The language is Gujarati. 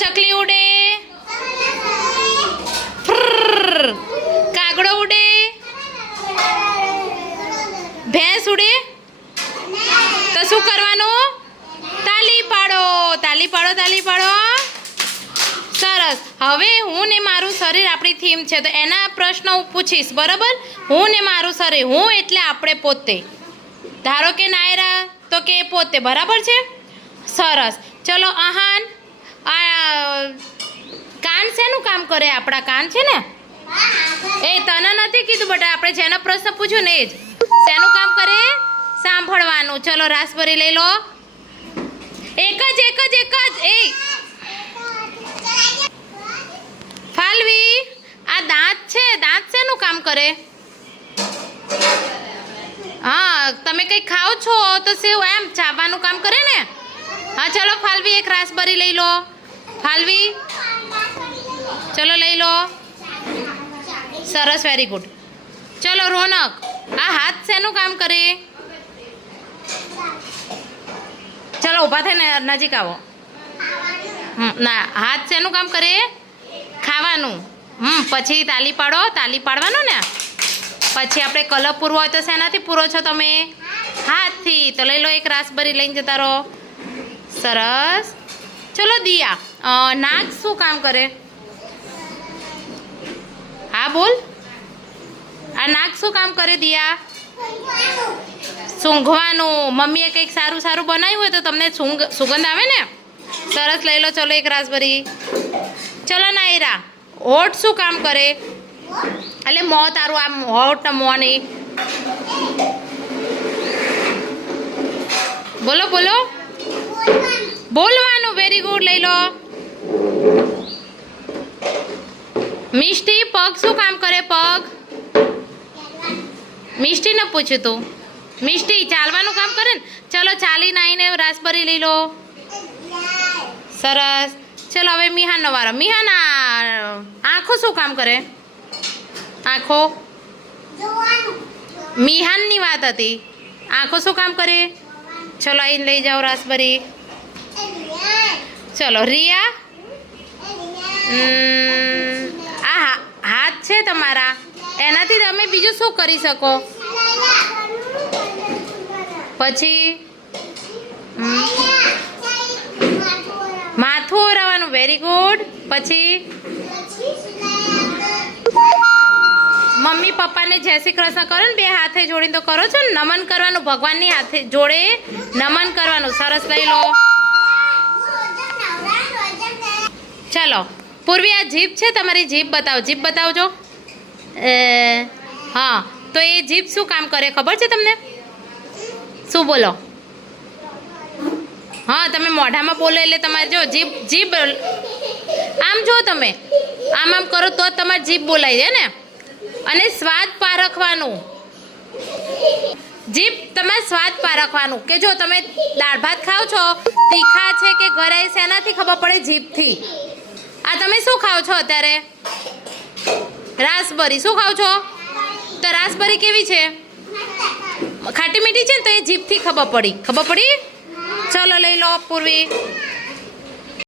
ચકલી ઉડે, ફ્રર. કાગડો ઉડે, ભેંસ ઉડે. તો શું કરવાનું? તાલી પાડો, તાલી પાડો, તાલી પાડો. સરસ. હવે હું ને મારું શરીર આપણી થીમ છે, તો એના પ્રશ્ન હું પૂછીશ, બરાબર? હું ને મારું શરીર, હું એટલે આપણે પોતે. ધારો કે નાયરા તો કે પોતે, બરાબર છે? સરસ. ચલો આહાન, આ કાન શેનું કામ કરે? આપણા કાન છે ને. એ તને નથી કીધું બેટા, આપણે જેનો પ્રશ્ન પૂછ્યો ને એ જ. શેનું કામ કરે? સાંભળવાનું. ચલો રાસબરી લઈ લો. એક જ એ ફાલવી, આ દાંત છે, દાંત શેનું કામ કરે? હા, તમે કંઈ ખાઓ છો તો શું એમ ચાવવાનું કામ કરે ને? હા, ચલો ફાલવી એક રાસબરી લઈ લો. ફાલવી, ચલો લઈ લો. સરસ, વેરી ગુડ. ચલો રોનક, આ હાથ શેનું કામ કરે? ચલો ઊભા થઈને નજીક આવો. ના, હાથ શેનું કામ કરે? ખાવાનું. પછી તાલી પાડો, તાલી પાડવાનું ને. પછી આપણે કલર પૂરવો હોય તો શેનાથી પૂરો છો તમે? હાથથી. તો લઈ લો એક રાસબરી લઈને જતા રહો. સરસ. ચલો દિયા, નાક શું કામ કરે? હા બોલ. આ નાક શું કામ કરે દિયા? સૂંઘવાનું. મમ્મીએ કંઈક સારું સારું બનાવ્યું હોય તો તમને સુગંધ આવે ને. સરસ, લઈ લો ચલો એક રાસબરી. ચલો નાયરા, હોઠ શું કામ કરે? એટલે મોં તારું, આમ હોઠ મોં નહીં. બોલો બોલો. બોલવાનું. વેરી ગુડ, લઈ લો. મિષ્ટી, પગ શું કામ કરે? પગ. મિષ્ટીને પૂછ્યું તું. મિષ્ટી ચાલવાનું કામ કરે ને. ચલો ચાલીને આવીને રાસબરી લઈ લો. સરસ. ચલો હવે મિહાનનો વારો. મિહાના આંખો શું કામ કરે? આંખો. મિહાનની વાત હતી. આંખો શું કામ કરે? ચલો આવીને લઈ જાઓ રાસબરી. ચલો રિયા, આ હાથ છે તમારા, એનાથી તમે બીજું શું કરી શકો? પછી માથું ઓરવાનું. Very good. પછી મમ્મી પપ્પાને જય શ્રી કૃષ્ણ કરો ને, બે હાથે જોડીને તો કરો છો ને. નમન કરવાનું, ભગવાનની હાથે જોડે નમન કરવાનું. સરસ, લઈ લો. ચલો પૂર્વી, આ જીભ છે તમારી, જીભ બતાવો. જીભ બતાવજો. હા, તો એ જીભ શું કામ કરે ખબર છે તમને? શું બોલો? હા, તમે મોઢામાં બોલો એટલે તમારે જો જીભ આમ જો તમે આમ કરો તો જ તમારી જીભ બોલાઈ જાય ને. અને સ્વાદ પારખવાનું. જીભ તમારે સ્વાદ પારખવાનું કે જો તમે દાળ ભાત ખાઓ છો, તીખા છે કે ગળાઈ, શેનાથી ખબર પડે? જીભથી. આ તમે શું ખાઓ છો અત્યારે? રાસબરી. શું ખાઓ છો? તો રાસબરી કેવી છે? ખાટી મીઠી છે ને, તો એ જીભથી ખબર પડી. ચલો લઈ લો પૂર્વી.